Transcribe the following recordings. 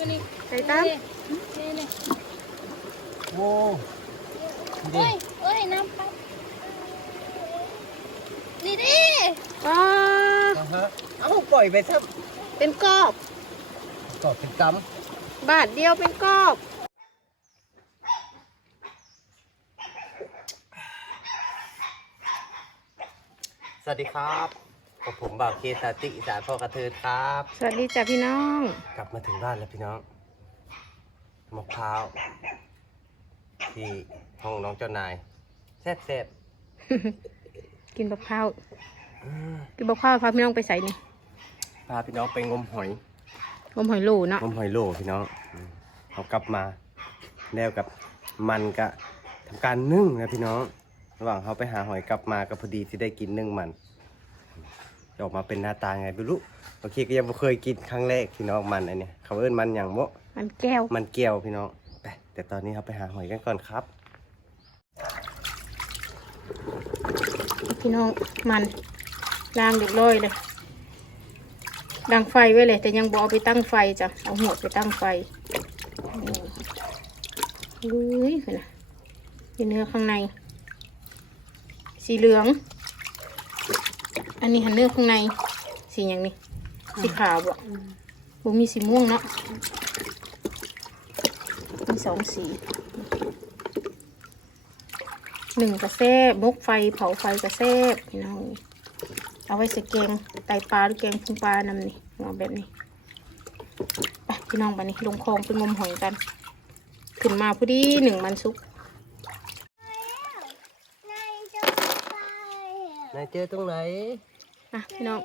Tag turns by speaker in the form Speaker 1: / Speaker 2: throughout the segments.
Speaker 1: อยู่นี่
Speaker 2: ไก่ตั้ม
Speaker 1: นี่นี่
Speaker 3: โอ้ดี
Speaker 1: เอ้ยเอ้ยน้ำปั๊บนี่ดิ
Speaker 2: อ๋อ
Speaker 3: นะฮะเอ้าปล่อยไปซะ
Speaker 2: เป็นกอบ
Speaker 3: กอบเป็นก
Speaker 2: บาทเดียวเป็นกอบำ
Speaker 3: สวัสดีครับ กับผมบ่าวเคสาติอีสานพ่อกระเทินครับ
Speaker 2: สวัสดีจ้ะพี่น้อง
Speaker 3: กลับมาถึงบ้านแล้วพี่น้องมะพร้าวที่ห้องน้องเจ้านายแซ่บแซ่บ
Speaker 2: กินบักพร้าว
Speaker 3: ๆอืม
Speaker 2: กินบักพร้าวพาพี่น้องไปใส่นี่
Speaker 3: พาพี่น้องไปงมหอย
Speaker 2: งมหอยโหลูเนาะ
Speaker 3: งมหอยโหลพี่น้องอืมเขากลับมาแล้วกับมันก็ทำการนึ่งนะพี่น้อง ระหว่างเขาไปหาหอยกลับมาก็พอดีที่ได้กินนึ่งมัน จะออกมาเป็นหน้าตาไงไม่รู้บางทีก็ยังไม่เคยกินครั้งแรกพี่น้องมันอันเนี้ยเขาเอิ้นมันอย่างโม
Speaker 2: มันแก้ว
Speaker 3: มันเกี่ยวพี่น้องไปแต่ตอนนี้เราไปหาหอยกันก่อนครับ
Speaker 2: พี่น้องมันล้างเรียบร้อยเลยดังไฟไว้เลย แต่ยังบเอาไปตั้งไฟจ้ะเอาหัวไปตั้งไฟอุ้ยเห็นนะเป็นเนื้อข้างใน สีเหลือง อันนี้หันเนื้อข้างใน สีอย่างนี้ สีขาวบ่บ่มีสีม่วงเนาะมีสองสีหนึ่งกระแซบมกไฟเผาไฟกระแซบพี่น้องเอาไว้ใส่แกงไตปลาหรือแกงพุงปลานำนี่เอาแบบนี้ไปพี่น้องไปนี่ลงคลองไปงมหอยกัน ขึ้นมาพอดีหนึ่งมันซุก
Speaker 3: นายเจอตรงไหน
Speaker 2: อะพี่น้อง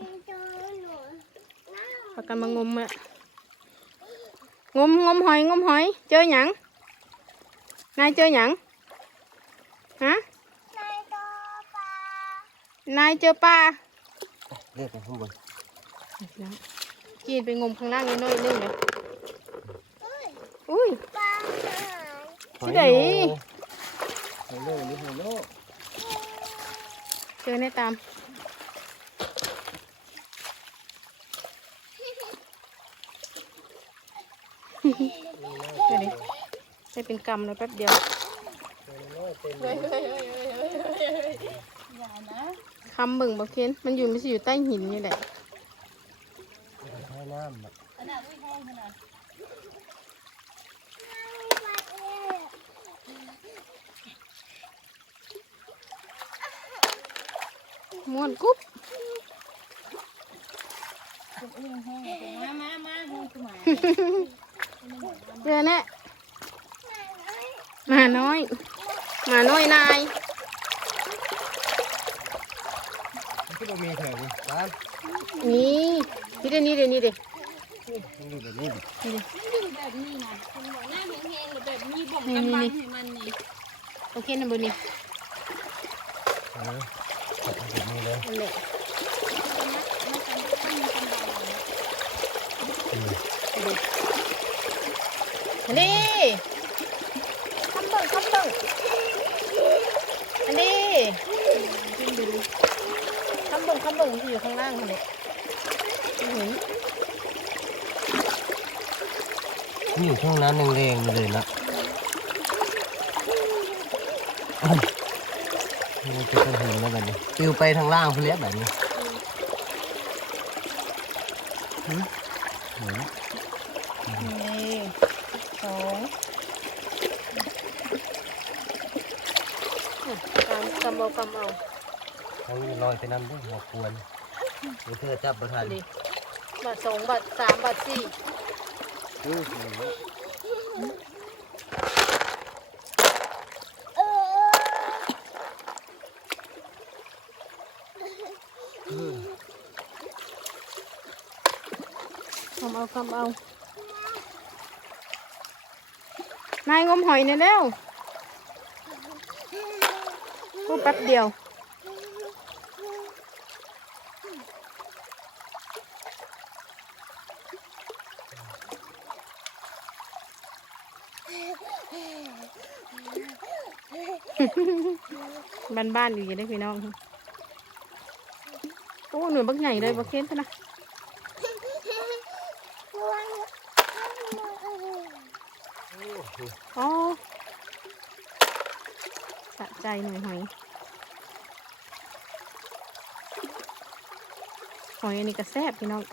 Speaker 2: พากันมางมอะงมงมหอยงมหอย เจอหยังนายเจอหยังฮะนายเจอปลา
Speaker 3: เรียกไปข้างบน
Speaker 2: กินไปงมข้างล่างนิดหน่อยนึงเลยอุ้ยที่ไหน
Speaker 3: หอยโลหรือหอยโล
Speaker 2: เจอในตาม เดี๋ยวดิ ได้เป็นกำเลยแป๊บเดียว
Speaker 1: อย่านะ
Speaker 2: คำเบิ่งบอกเคนมันอยู่ไม่ใช่อยู่ใต้หินนี่แหละ
Speaker 3: แค่น้ำอะ
Speaker 1: ขนาดไม่แห้งขนาด
Speaker 2: ม้วนกุ๊บ
Speaker 1: เจ
Speaker 2: อแน่ มาน้อยหมาน้อยนาย
Speaker 3: มันก็บ่มีแถวนี้ร้าน
Speaker 2: นี่นี่เดี๋ยวนี้เดี๋ยวนี้เดี๋ยว
Speaker 3: มันอยู่แบบนี้ดิ
Speaker 1: มันอยู่แบบนี้นะคนบอกหน้าแห้งๆหรือแบบมีบ่งกำบังให้มันนี่
Speaker 2: โอเคนะบนนี้
Speaker 3: เออจับมันแบบนี้เลย
Speaker 2: นั่นแหละ
Speaker 3: อืม
Speaker 2: อันนี้คำเบิ่ งคำเบิ่งอันนี้คำเบิ่งคำเบิ่งที่อยู่ข้างล่างค่ะเนี่ยเห็น
Speaker 3: นี่อยู่ช่วงนั้นแรงๆอยู่เลยนะอ้าวนี่จะเป็นหินแล้วแบบนี้ปิวไปทางล่างเพื่อแบบนี้หืมหืม
Speaker 2: นี่สอง กำกำเอากำเอา
Speaker 3: ทางนี้ลอยไปน้ำด้วยหัวควรเดี๋ยวเธอจับประทัน
Speaker 2: ดิบาทสองบาทสามบาทสี่
Speaker 3: อื้อหือ
Speaker 2: กำเอากำเอานายงมหอยเนี่ยเร็ว พูดแป๊บเดียว บ้านบ้านๆอยู่ยังได้พี่น้องโอ้หน่วยบักใหญ่เลยบักเค้นซะนะอ๋อ สะใจหน่อยหอย หอยอันนี้ก็แซ่บพี่น้อง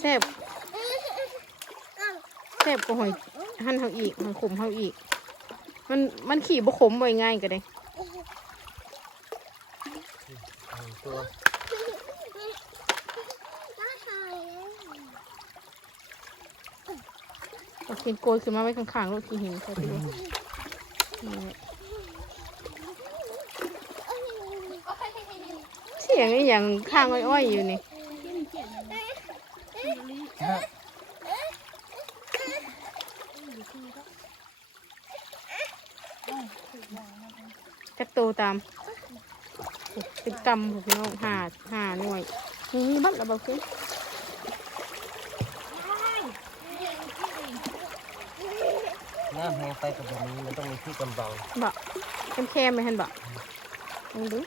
Speaker 2: แซ่บแซ่บกว่าหอยหั่นเฮาอีกหอยขมเฮาอีก มันมันขี่บ่ขมบ่ง่ายก็ได้
Speaker 3: ตัว
Speaker 2: โอเคโกยขึ้นมาไว้ข้างๆรถที่หินใช่ไปดูนี่แหละ เสียงไอ้อย่างข้างอ้อยๆอยู่นี่จักโตตามเป็นกำผมพี่น้องหาหาหน่วยนี่มีบัตรระเบิดขึ้น
Speaker 3: น้ำแห้งไปกับแบบนี้มันต้องมีที่กำบัง
Speaker 2: บะแคมแคมๆไหมฮันบะลองดู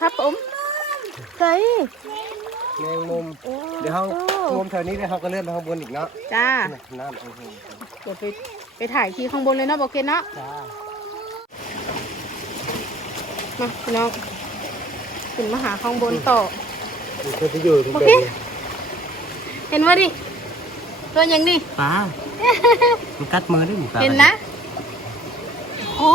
Speaker 2: ครับผมไก่
Speaker 3: แมงมุม
Speaker 2: โอ้
Speaker 3: เดี๋ยวเขามุมแถวนี้เดี๋ยวเขาก็เลื่อนไปข้างบนอีกเนาะ
Speaker 2: จ้า
Speaker 3: น้ำแห้ง
Speaker 2: เดี๋ยวไปไปถ่ายที่ข้างบนเลยเนาะบอกเคเนาะ
Speaker 3: ๆจ้า
Speaker 2: มาพี่น้องขึ้นมาหาข้างบนต่อ
Speaker 3: มันก็จะอยู่ตรง
Speaker 2: โอ
Speaker 3: แบบ
Speaker 2: เค
Speaker 3: นี้
Speaker 2: เห็นว่าดิตัวอย่างนี้
Speaker 3: ปลามันกัดมือด้วยปลา
Speaker 2: เห็นนะโอ้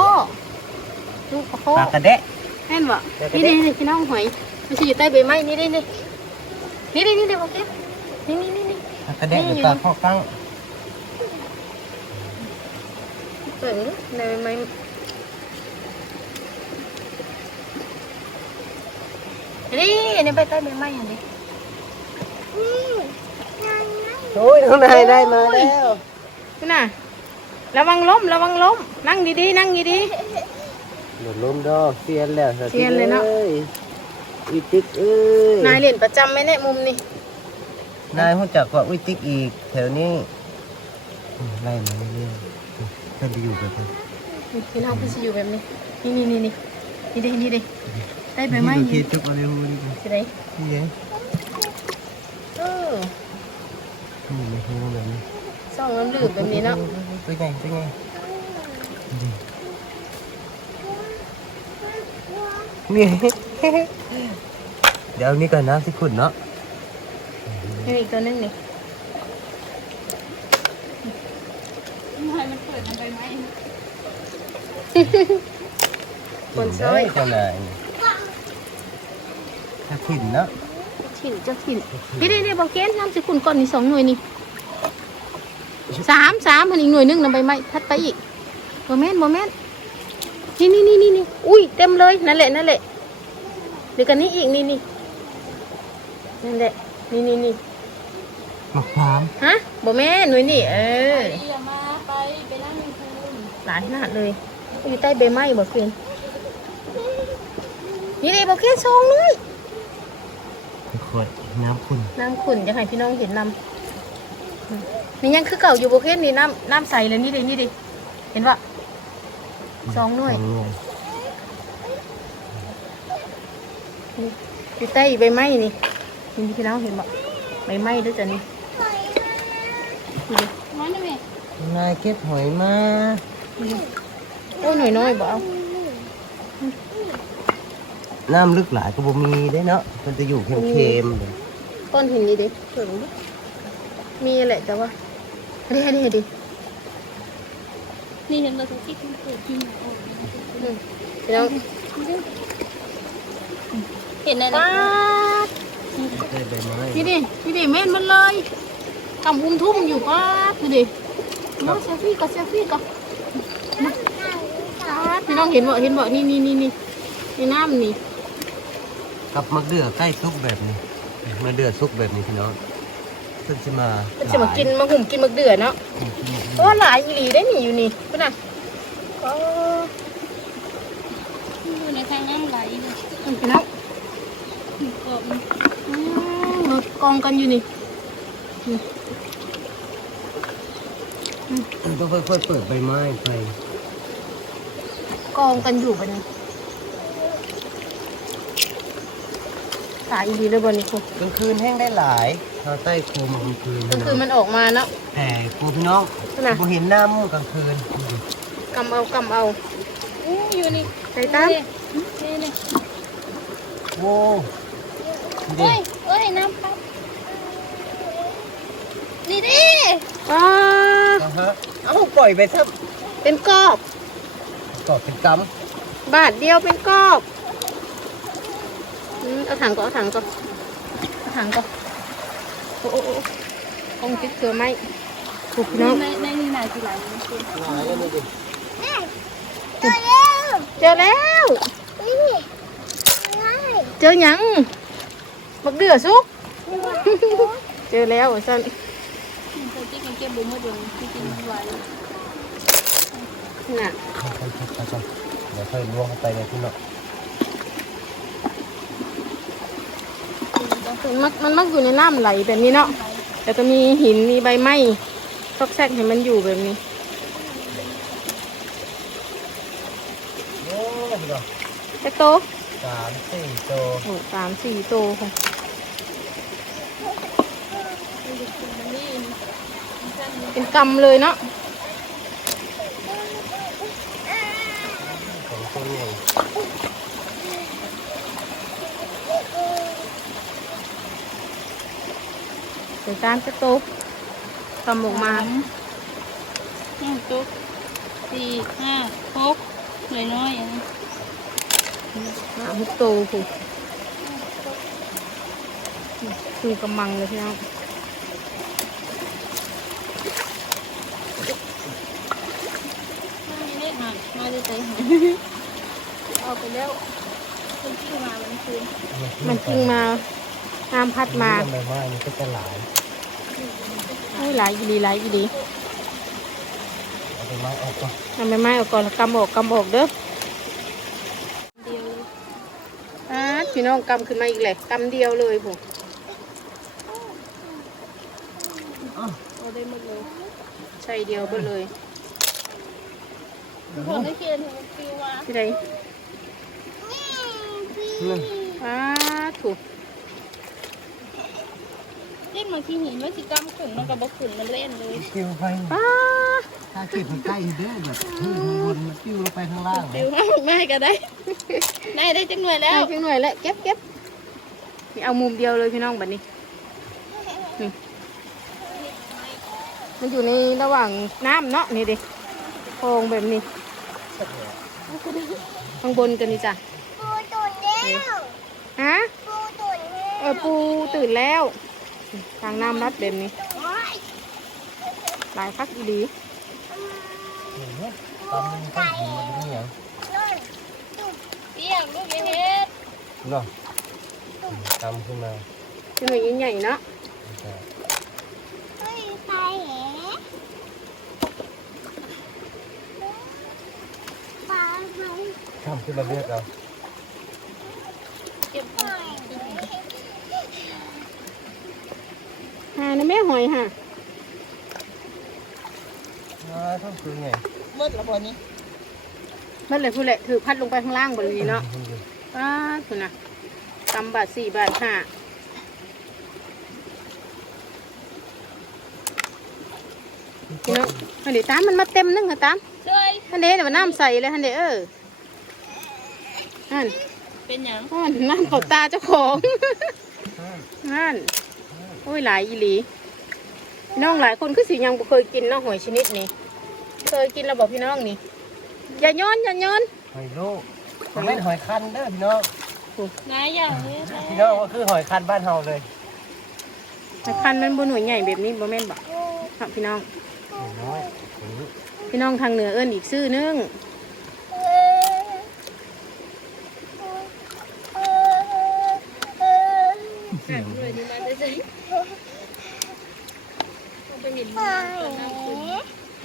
Speaker 2: ลูกโอ้โห
Speaker 3: ปลากระเดะ
Speaker 2: เห็นบ่
Speaker 3: เดี๋ยวก็
Speaker 2: นี่
Speaker 3: ได้
Speaker 2: นี่นี่พี่น้องหอยมันจะอยู่ใต้ใบไม้นี่ได้นี่นี่ได้นี่ได้บอกเนี่นี่นี่นี่
Speaker 3: ปลากระเดะหรือปลาข้อกั้ง
Speaker 2: เออในใบไม้ นี่นี่ไปใต้ใบไม้อย่างนี้
Speaker 3: โอ้ยข้างในได้มาแล้ว
Speaker 2: นี่น่ะระวังล้มระวังล้ม นั่งดีๆนั่งดี
Speaker 3: หลุดลมดอกเซียนแล้ว
Speaker 2: เซียนเลยเนาะ
Speaker 3: อีติ๊กเอ้ย
Speaker 2: ๆนายเล่นประจำไหมเนี่ยมุมนี้
Speaker 3: นายรู้จักว่าอุ้ยติ๊กอีก แถวนี้อืมไล่มาเรื่อยๆจะไปอยู่กับมัน
Speaker 2: พี่น้องพี่จะอยู่แบบนี้นี่นี่นี่นี่นี่ดินี่ดิ ได้ใบไม้
Speaker 3: ดู
Speaker 2: นี่
Speaker 3: เทียจุกอะไรพวกนี้
Speaker 2: สิได้
Speaker 3: นี่ไง
Speaker 2: เออ
Speaker 3: นี่ไม่รู้แบบนี้
Speaker 2: ซ่องน้ำลืบแบบนี้เนาะ
Speaker 3: เป็นไงเป็นไงนี่เดี๋ยวเอานี้ก่อนนะที่ขุดเนาะ
Speaker 2: นี่อีกตัวนึงนี่
Speaker 1: ทำไมมันเปิดมันไปไหม
Speaker 2: คนซอย
Speaker 3: เจ้านายถ้าถิ่นเนาะ
Speaker 2: ถิ่นเจ้าถิ่นนี่นี่นี่บอกเกนน้ำสิคุณก่อนนี่สองหน่วยนี่สามสามพันอีกหน่วยหนึงนำใบไม้ทัดไปอีกโมเมนต์โมเมนต์นี่นี่นี่นี่นี่อุ้ยเต็มเลยนั่นแหละนั่นแหละเดี๋ยวกันนี้อีกนี่นี่นั่นแหละนี่นี่นี่
Speaker 3: มะพร้าว
Speaker 2: ฮะโมเมนต์หน่วยนี่เออ
Speaker 1: ไปอย่ามาไปไปนั่งในคืน
Speaker 2: หลายขนาดเลยอยู่ใต้ใบไม้บอกเกนนี่เลยบอกเกนสองหน่วย
Speaker 3: ขวดน้ำขุ่น
Speaker 2: น้ำขุ่นจะให้พี่น้องเห็นนำอืมนี่ยังคือเก่าอยู่บกเห็นนี่น้ำน้ำใสเลยนี่ดินี่ดิเห็นปะสองหน่วย
Speaker 3: สองหน่วย
Speaker 2: อยู่ใต้ใบไม้นี่นี่พี่น้องเห็นปะใบไม้ด้วยจ้ะนี่นี่ดิ
Speaker 1: น้อยนะแม่
Speaker 3: นายเก็บหอยมา
Speaker 2: นี่ดิโอ้ยหน่อยน้อยบ่เอา
Speaker 3: น้ำลึกหลายก็บ่มีได้เนาะมันจะอยู่เค็มๆเลย
Speaker 2: ก้อนหินนี่ดิเห็นดิมีแหละแต่ว่าเดี๋ยวเดี๋ยวดิ
Speaker 1: นี่เห็นเราทุกที่มันเปิดที่ไหนออก
Speaker 2: อืมพี่น้อง
Speaker 1: เห็นอะไร
Speaker 2: ป้าด
Speaker 3: ได้ใบไม้
Speaker 2: นี่ดินี่ดิแม่นมันเลยกำอุ้มทุ่มอยู่ป้าดดูดิมาเซลฟี่กับเซลฟี่กับป้าดพี่น้องเห็นบ่เห็นบ่นี่นี่นี่นี่ในน้ำนี่
Speaker 3: กับมะเดื่อใกล้ซุกแบบนี้มะเดื่อซุกแบบนี้พี่น้องเพิ่นจะมา
Speaker 2: มันจะมากินมาหุ่มกินมักเดือเนาะเพราะว่าหลายอีหลีได้หนีอยู่นี่พุ่นน่ะก็
Speaker 1: อยู่ในทางน้ำไหลเลย
Speaker 2: พี่น้อง
Speaker 1: กบ
Speaker 2: อืมรถกองกันอยู่นี่
Speaker 3: ต้องค่อยๆเปิดใบไม้ไป
Speaker 2: กองกันอยู่บัดนี้ ตายอีดีเลยบนนี้คุณ
Speaker 3: กลางคืนแห้งได้หลายเราใต้โคมกลางคืน
Speaker 2: ก็คือมันออกมาเนาะ
Speaker 3: แต่กูพี่น้อง
Speaker 2: น่ะ
Speaker 3: กูเห็นหน้ามูกลางคืน
Speaker 2: กำเอากำเอา
Speaker 1: อู้อยู่นี่
Speaker 2: ใส่ตั้ม
Speaker 1: นี่นี่
Speaker 3: โว้ดูดิ
Speaker 1: เอ้ยเอ้ยน้ำปั๊บนี่ดิ
Speaker 2: อ้า
Speaker 3: อ่าฮะเอ้าปล่อยไปซะ
Speaker 2: เป็นกอบ
Speaker 3: กอบเป็นก
Speaker 2: บาทเดียวเป็นกอบอืม เอาถังก่อนเอาถังก่อนเอาถังก่อนโอ้โอ้โอ้คงติดเกลือไหมถูกพี่น้อง
Speaker 1: ในในนี่นายกี่หลายนี่คือำ
Speaker 3: หลายแล้วนี่ดิ
Speaker 2: เจอแล้วเจอหยังบักเดือสุกเจอแล้วสัน
Speaker 1: มันเคยที่กันเก็บบุ้มมาดวงที่กินไว้
Speaker 2: น่ะ
Speaker 3: ค่อยๆค่อยๆค่อยๆเดี๋ยวค่อยล้วงเข้าไปในที่เนาะ
Speaker 2: มันมักมันมักอยู่ในน้ำไหลแบบนี้เนาะแต่ก็มีหินมีใบไม้ซอกแซกให้มันอยู่แบบนี้
Speaker 3: โอ้พี่น้อง
Speaker 2: แค่โต
Speaker 3: สามสี่โต
Speaker 2: โอ้สามสี่โตค่ะ
Speaker 1: มันนี่มันสั้นนี่
Speaker 2: เป็นกำเลยเนาะ
Speaker 3: สองตัวใหญ่
Speaker 2: ใส่จานแค่โตกำออกมา
Speaker 1: ห้าตุ๊กสี่ห้าหกน้อยน้อยๆอย่างนี้
Speaker 2: หาหุกโตคือคือกำมังเลยพี่น้อง
Speaker 1: ไม่ได้หักมาได้ใจหักเอาไปแล้วคนที่มาวันคืน
Speaker 2: มันจริงมาน้ำพัดมา
Speaker 3: ใบไม้นี่ก็จะหลาย
Speaker 2: โอ้ยหลายอีหลีหลายอีหลี
Speaker 3: เอาใบไม้ออกก่อน
Speaker 2: ทำไมไม่เอาก่อนละกำออกกำออกเด้อ
Speaker 1: เดียวเลย
Speaker 2: อ่าพี่น้องกำขึ้นมาอีกแหละกำเดียวเลยผม
Speaker 1: เอาได้หมดเลย
Speaker 2: ใช่เดียวเบิดเลย
Speaker 1: พอได้เคียนมันฟิวมา
Speaker 2: ที่ไหน
Speaker 3: นั่น
Speaker 2: อ่าถูก
Speaker 1: เล่ นมาที่หินว่าสิกรรมขุนมันกับบขุนมันเล่นเลย
Speaker 3: ปิ้วไป
Speaker 2: ป้า
Speaker 3: ถ้าขีดมันใกล้เด้อแบบขึ้นข้างบนมันปิ้วลงไปข้างล่าง
Speaker 1: ฟิวไม่ให้ก็ได้ได้ได้จังหน่วย
Speaker 2: แล้
Speaker 1: แล้วว
Speaker 2: จังหน่อยแล้วเก็บเก็บนี่เอามุมเดียวเลยพี่น้องบัดนี้นี่มันอยู่ในระหว่างน้ำเนาะนี่ดิโพรงแบบนี้ข้างบนกันนี่จ้ะ
Speaker 4: ปูตุ่นแล้ว
Speaker 2: ฮะ
Speaker 4: ปูตุ่น
Speaker 2: เออปูตื่นแล้ว ทางน้ำรัดแบบนี้หลายพักอีหลี
Speaker 3: เห็นไหมตามมันก็เห็นมันเป็นอย่าง
Speaker 1: เปียกลูกเฮ็ด
Speaker 3: เนาะตามขึ้นมา
Speaker 2: จังหน่อยใหญ่ๆเนาะ
Speaker 4: ไม่ไปเหรอปลาเขา
Speaker 3: ทำขึ้นมาเรียกเรา
Speaker 1: เก็บหน่อย
Speaker 2: หานะแม่หอยค่ะ
Speaker 3: อ่าต้องคือไง
Speaker 1: หมดแล้วบ่นี้
Speaker 2: มันเลยพูดแหละถือพัดลงไปข้างล่างบนนี้เนาะป้าคุณนะตำบาทสี่บาทห้าพี่น้องอันเดี๋ยวตามมันมาเต็มนึงค่ะตาม
Speaker 1: เจ้ย
Speaker 2: อันเดี๋ยวมันน้ำใสเลยอันเดี๋ยวเออนั่น
Speaker 1: เป็นหยัง
Speaker 2: อ้อนน้ำเขาตาเจ้าของนั่น โอ้ยหลายอีหลีพี่น้องหลายคนคือสิยังบ่เคยกินเนาะหอยชนิดนี้ เคยกินแล้วบอกพี่น้องนี่อย่าย้อนอย่าย้อน
Speaker 3: หอยโลกมันเป็นหอยคันเด้อพี่น้อง
Speaker 1: นายอย่างนี้
Speaker 3: พี่น้องก็คือหอยคันบ้านเฮาเลย
Speaker 2: แต่คันมันบนหน่วยใหญ่แบบนี้บ่แม่นบ่ครับพี่น้อง
Speaker 3: น้อยอย่างนี้
Speaker 2: พี่น้องทางเหนือเอิ้นอีกชื่อนึง
Speaker 1: หักเลยนี่มาได้ใจเอาไปหมิ่นมาตอนน้ำขึ้น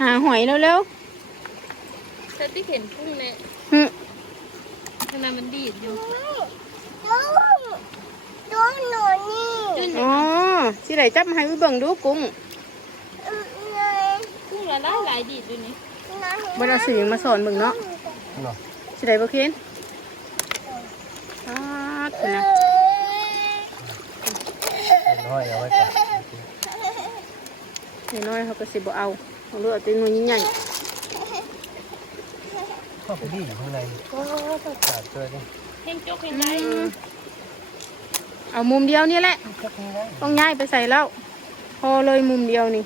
Speaker 2: หาหอยเร็ว
Speaker 1: ฉันที่เห็นกุ้งเนี่ย
Speaker 2: ๆหึ
Speaker 1: ขนาดมันดีดอยู่
Speaker 4: ดูดูหนูนี่
Speaker 1: จน
Speaker 2: อ๋อสิไหนจับมาให้วิเบิ่งดูกุ้ง
Speaker 4: เลย
Speaker 1: กุ้งละลายหลายดีดอยู่นี่
Speaker 4: นะ
Speaker 2: บ่ได้เอาสื่อมาสอนเบิ่งเนาะ
Speaker 3: เนาะ
Speaker 2: สิได้บ่เคนอาดนะ
Speaker 3: น้อยเอาไว้ก่อน
Speaker 2: น้อยๆเขาก็สิบ่เอา เอาเลือดเป็นหน่วยใหญ่
Speaker 3: เข้าไปดีอยู่ข้างในก็ขาดเจอดิ
Speaker 1: เห็นจกเห็น
Speaker 2: ๆ
Speaker 1: ไร
Speaker 2: อืมเอามุมเดียวนี่แหละ
Speaker 3: จักนี้ได้
Speaker 2: ต้องย้ายไปใส่แล้ว พอเลยมุมเดียวนี่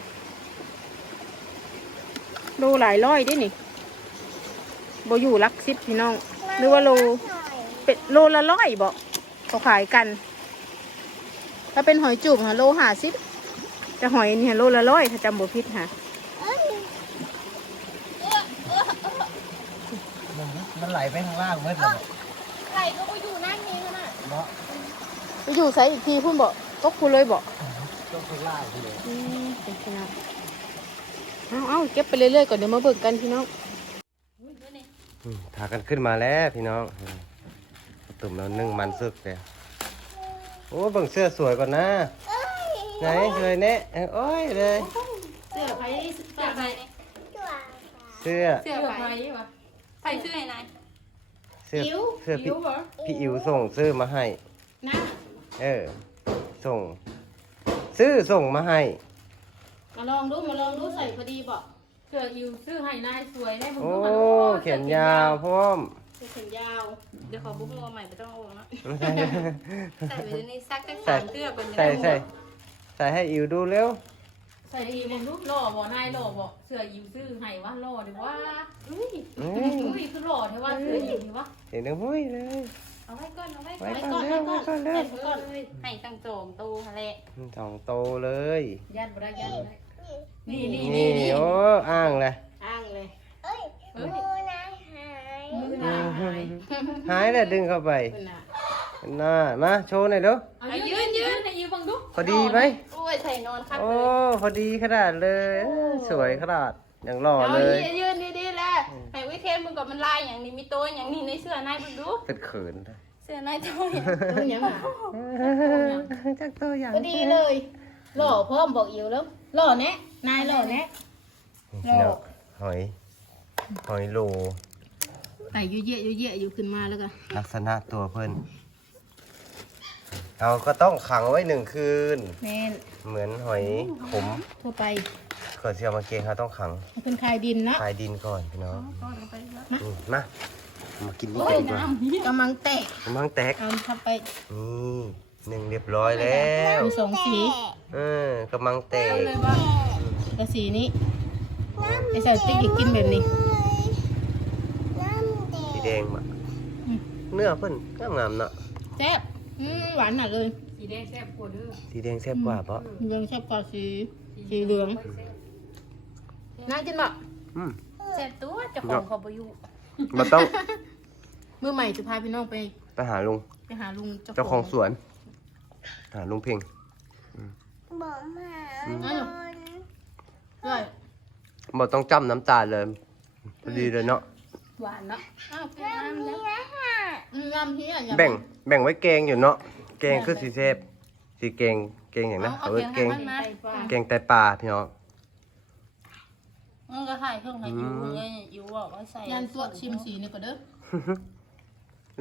Speaker 2: โลหลายร้อยเด้วยนี่โบอยู่หลักสิบพี่น้อง หรือว่าโล
Speaker 4: หน่อย
Speaker 2: เป็ดโลละร้อยบอกเขาขายกัน ถ้าเป็นหอยจูบฮะโลห้าสิบจะหอยนี่ฮะโลละร้อยถ้าจำบ่ผิดฮะ
Speaker 4: เอ้ย
Speaker 3: มันมันไหลไปข้างล่างเมื่อไหร่
Speaker 1: ไก่ก็ไปอยู่นั่นนี่ขนาด
Speaker 3: เนาะ
Speaker 2: ไปอยู่ใส่อีกทีพุ่นบอกตกพูนเลยบอก
Speaker 3: ต้องข้างล่างเลย
Speaker 2: อืมเป็นพี่น้องเอาเอาเก็บไปเรื่อยๆก่อนเดี๋ยวมาเบิกกันพี่น้อง
Speaker 3: ถากันขึ้นมาแล้วพี่น้องอืมตุ่มเรานึ่งมันซึกเลยโอ้เบิ่งเสื้อสวยก่อนนะ
Speaker 4: เอ้ย
Speaker 3: ไหนสวยเนะโอ้ยเลย
Speaker 1: เสื้อไผ่เสื้อไผ่
Speaker 4: ตัว
Speaker 3: เสื้อ
Speaker 1: เสื้อไผ่วะ ไผ่เสื้อไหนไหน
Speaker 3: เสื้อเสื้อพี่
Speaker 1: อิ๋วเหรอ
Speaker 3: พี่อิ๋วส่งซื้อมาให้
Speaker 1: นะ
Speaker 3: เออ ส่ง ซื้อส่งมาให้
Speaker 2: มาลองดูมาลองดูใส่พอดีบอก
Speaker 1: เสื้ออิ๋วซื้อให้นายสวยได้ผม
Speaker 3: โอ้
Speaker 1: ดูมัน
Speaker 3: แขนยาวพร้อม
Speaker 2: เสื้อแขนยาว
Speaker 1: เดี๋ยวขอบุ๊กมาใหม่ไม่ต้องเอานะใส่ไปในนี้ซักตั้ง
Speaker 3: ใส่
Speaker 1: สามเสื้อเป็น
Speaker 3: ใส่ใส่ใส่ให้อิ๋วดูเร็ว
Speaker 1: ใส่อีมันรูปหล่อบ่นายหล่อบ่เสื้ออิ๋วซื้อให้ว่าหล่อดีว่าเฮ้ย
Speaker 3: เอ้ย
Speaker 1: อุ้ยคือหล่อแต่ว่าเสื้ออิ๋วดีวะ
Speaker 3: เห็นแล้วหุ้ยเลย
Speaker 1: เอาไว้ก่อนเอาไว้
Speaker 3: ไว้
Speaker 1: ก่อน
Speaker 3: ก่อนเร็วไว้ก่อนเร็ว
Speaker 1: ไว้ก่อนเลยให้ตั้งโจมตูทะเล
Speaker 3: สองโตเลย
Speaker 1: ยัดบ่ได้ยัดบ่ได้นี่นี่
Speaker 3: นี่
Speaker 1: นี่นี่
Speaker 3: โอ้อ้างเลย
Speaker 2: อ้างเลย
Speaker 4: เอ้ย
Speaker 1: เอ้ย
Speaker 4: มือนายหาย
Speaker 1: มือหนาหาย
Speaker 3: หายแล้วดึงเข้าไป
Speaker 2: เพิ่นน่ะ
Speaker 3: น่ามาโชว์หน่อยเด้อ
Speaker 1: เอายืนยืนให้ยืนบังดู
Speaker 3: พอดีไหม
Speaker 1: โอ้ย ใส่นอนคัก
Speaker 3: โอ้
Speaker 1: เลย
Speaker 3: พอดีขนาดเลยเออสวยขนาดอย่างหล่อ
Speaker 1: เอา
Speaker 3: เลย
Speaker 1: ยืนยืนดีๆแหละให้วิเทนมึงกับมันลายอย่างนี้มีโตอย่างนี้ในเสื้อนายมึงดู
Speaker 3: เป็นเขิน
Speaker 1: เสื้อนายโตอย่าง
Speaker 2: เพิ่นหยังอะ
Speaker 3: จากตัวอย่าง
Speaker 2: พอดีเลย หล่อพร้อมบอกอิ๋วแล้ว หล่อแนะนายหล่อแนะ
Speaker 3: พี่น้องหอย หอยโล
Speaker 2: ไต่ยุ่ยเยะยุ่ยเยะอยู่ขึ้นมาแล้วก็
Speaker 3: ลักษณะตัวเพิ่น เราก็ต้องขังไว้หนึ่งคืน
Speaker 2: แม่น
Speaker 3: เหมือนหอยขม
Speaker 2: ทั่วไป
Speaker 3: ก่อนที่เอามาเกงเขาต้องขัง
Speaker 2: มันเป็นคายดินเนาะ
Speaker 3: คายดินก่อนพี่น้องอืมมามากินนี่
Speaker 2: โอ้
Speaker 3: กั
Speaker 2: ย
Speaker 3: นดีกว่า
Speaker 2: น้ำกำลังแตก
Speaker 3: กำลังแตก
Speaker 2: เอาเข้าไป
Speaker 3: นี่หนึ่งเรียบร้อยแล้ว
Speaker 2: มีสองสี
Speaker 3: เออกำลังแตก
Speaker 2: กระสีนี้ไอ้สาวติ๊กอยากกินแบบนี้
Speaker 4: น้ำแด
Speaker 3: สี
Speaker 4: ง
Speaker 3: แดงมา
Speaker 2: อืม
Speaker 3: เนื้อเพิ่นงามๆเนาะ
Speaker 2: แซ่บ อืมหวานหนักเลย
Speaker 1: สีแดงแซ่บกว่าเด้อ
Speaker 3: สีแดงแซ่บกว่าเพราะ
Speaker 2: เหลืองแซ่บกว่าสีสีเหลืองน่ากินบ่
Speaker 3: อืม
Speaker 1: แซ่บตัวเจ้าของเขาบ่อยู่
Speaker 3: มาต้อง
Speaker 2: มือใหม่จะพาพี่น้องไป
Speaker 3: ไปหาลุง
Speaker 2: ไปหาลุง
Speaker 3: เจ้าของสวน หาลุงเพ่ง
Speaker 4: บอกมา
Speaker 2: ด้วย
Speaker 3: บอกต้องจำน้ำตาลเลยพอดีเลยเนาะ
Speaker 2: หวานเนาะอ้าวเป็น
Speaker 4: น้ำ
Speaker 2: น้ำ
Speaker 4: เนี้
Speaker 2: แล้ว
Speaker 4: ยค่ะ
Speaker 2: อืมน้ำที่อะอย่า
Speaker 3: แบ่งแบ่งไว้แกงอยู่เนาะแกงคือสีเซฟสีแกงแกงอย่างนะ
Speaker 1: เอา
Speaker 3: เอาไว้
Speaker 1: เกี
Speaker 3: แก
Speaker 1: ยง
Speaker 3: ง
Speaker 1: ให้มันมา
Speaker 3: แกงไตปลาพี่น้อง
Speaker 1: มันก็ถ่ายเครื่องให้อยู่เลยอยู่บอกว่าใส่
Speaker 2: ยันตัวชิมสีนี่ก็เด้อ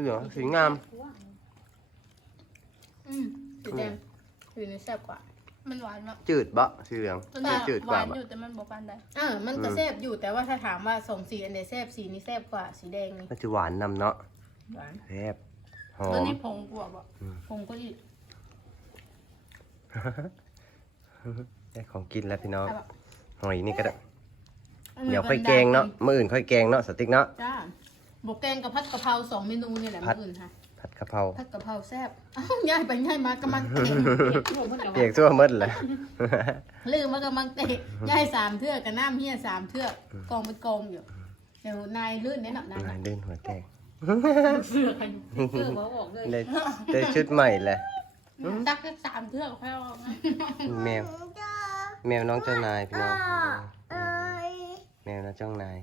Speaker 3: เหลืองสีงาม
Speaker 2: อืมสีแดงสีนี้แซ่บกว่า
Speaker 1: มันหวานเนาะ
Speaker 3: จืดบะสีเหลือง
Speaker 1: ตัว
Speaker 3: สี
Speaker 1: นี้
Speaker 3: จืด
Speaker 1: ห
Speaker 3: กว่าวา
Speaker 1: น
Speaker 3: บะ
Speaker 1: อยู่แต่มันบ่ปานใด
Speaker 2: เออมันก็แซ่บอยู่แต่ว่าถ้าถามว่าสองสีอันไหนแซ่บสีนี้แซ่บกว่าสีแดงนี่
Speaker 3: มันจะหวานนำเนาะ
Speaker 2: หวาน
Speaker 3: แซ่บหอ
Speaker 1: ตัว
Speaker 3: ม
Speaker 1: นี้ผงกว่าบ่
Speaker 2: ผมก็อีก
Speaker 3: ได้ของกินแล้วพี่น้อง
Speaker 2: เอาอะ
Speaker 3: หอยนี่ก็ได้
Speaker 2: อันนี้
Speaker 3: เดี๋ยวค่อยแกงเนาะมื้ออื่นค่อยแกงเนาะสติ๊กเนาะ
Speaker 2: จ้าบกแกงกับผัดกะเพราสองเมนูนี่แหละ
Speaker 3: ผัด
Speaker 2: มื้ออื่นค่ะ
Speaker 3: ผัดกะเพรา
Speaker 2: ผัดกะเพราแซ่บอ้าวย่ายไปย่ายมากำลังเตะ
Speaker 3: เปียกทั่วหมดเลย
Speaker 2: ลืมว่ากำลังเตะย่ายสามเทือกกับน้ำเฮียสามเทือกกองเป็นกองอยู่เดี๋ยวนายลื่นแน่นอนนาย
Speaker 3: นายเดินหัวแตก
Speaker 1: เสื้อกันเสื้อบ่ออกเลย
Speaker 3: ได้ได้ชุดใหม่แหละ
Speaker 1: ตักแค่สามเทือกค่อยออกนะ
Speaker 3: แมว
Speaker 4: เจ้า
Speaker 3: แมวน้องเจ้านายพี่น้อง
Speaker 4: เอ้ย
Speaker 3: แมวน้องเจ้านาย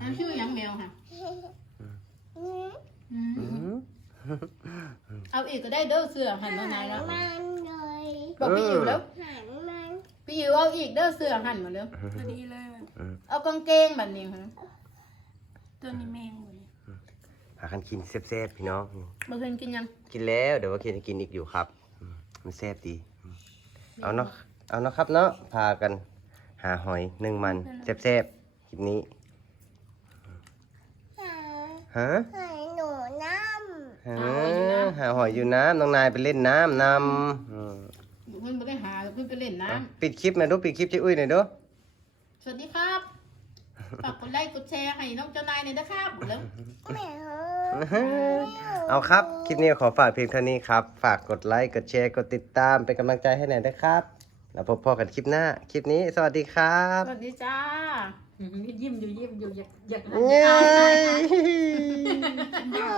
Speaker 2: น้ำชื่อหยังแมวค่ะ
Speaker 4: อืม
Speaker 2: อืม
Speaker 3: อืม
Speaker 2: เอาอีกก็ได้เด้อเสือหันมานายแล้ว
Speaker 4: มันเลย
Speaker 2: บอกพี่อิ๋วแล้ว
Speaker 4: หันมัน
Speaker 2: พี่อิ๋วเอาอีกเด้อเสือหันมาแล้ว
Speaker 1: พอดีเลย
Speaker 2: เอากางเกงแบบนี้ค่ะ
Speaker 1: ตัวนี้แมง หมดเลย
Speaker 3: อากันกินแซ่บๆพี่น้อง
Speaker 2: เมื่อคืนกินยัง
Speaker 3: กินแล้ว เดี๋ยวว่าเคนจะกินอีกอยู่ครับอืมมันแซ่บดีอืมเอาเนาะ เอาเนาะครับเนาะ พากันหาหอยหนึ่งมันแซ่บๆคลิปนี้
Speaker 4: หา
Speaker 3: ฮะ
Speaker 4: ให้หนูน้
Speaker 3: หาหาหอยอยู่น้ำน้องนายไปเล่นน้ำนำอืม
Speaker 2: เพื่อนไม่ได้หาเพื่อนไปเล่นน้
Speaker 3: อะปิดคลิปหน่อยดูปิดคลิปเจ้าอุ้ยหน่อยดูำ
Speaker 2: สวัสดีครับ ฝากกดไลค์กดแชร์ให้น้องเจ้านายหน่อยนะครับแล้วำ
Speaker 4: แม่
Speaker 3: เอาครับ คลิปนี้ขอฝากเพียงเท่านี้ครับ ฝากกดไลค์ กดแชร์ กดติดตาม เป็นกำลังใจให้หน่อยนะครับ แล้วพบพอกันคลิปหน้า คลิปนี้สวัสดีครับ
Speaker 2: สวัสดีจ้ายิ้มอยู่ยิ้มอยู่อยากอยาก
Speaker 3: เย้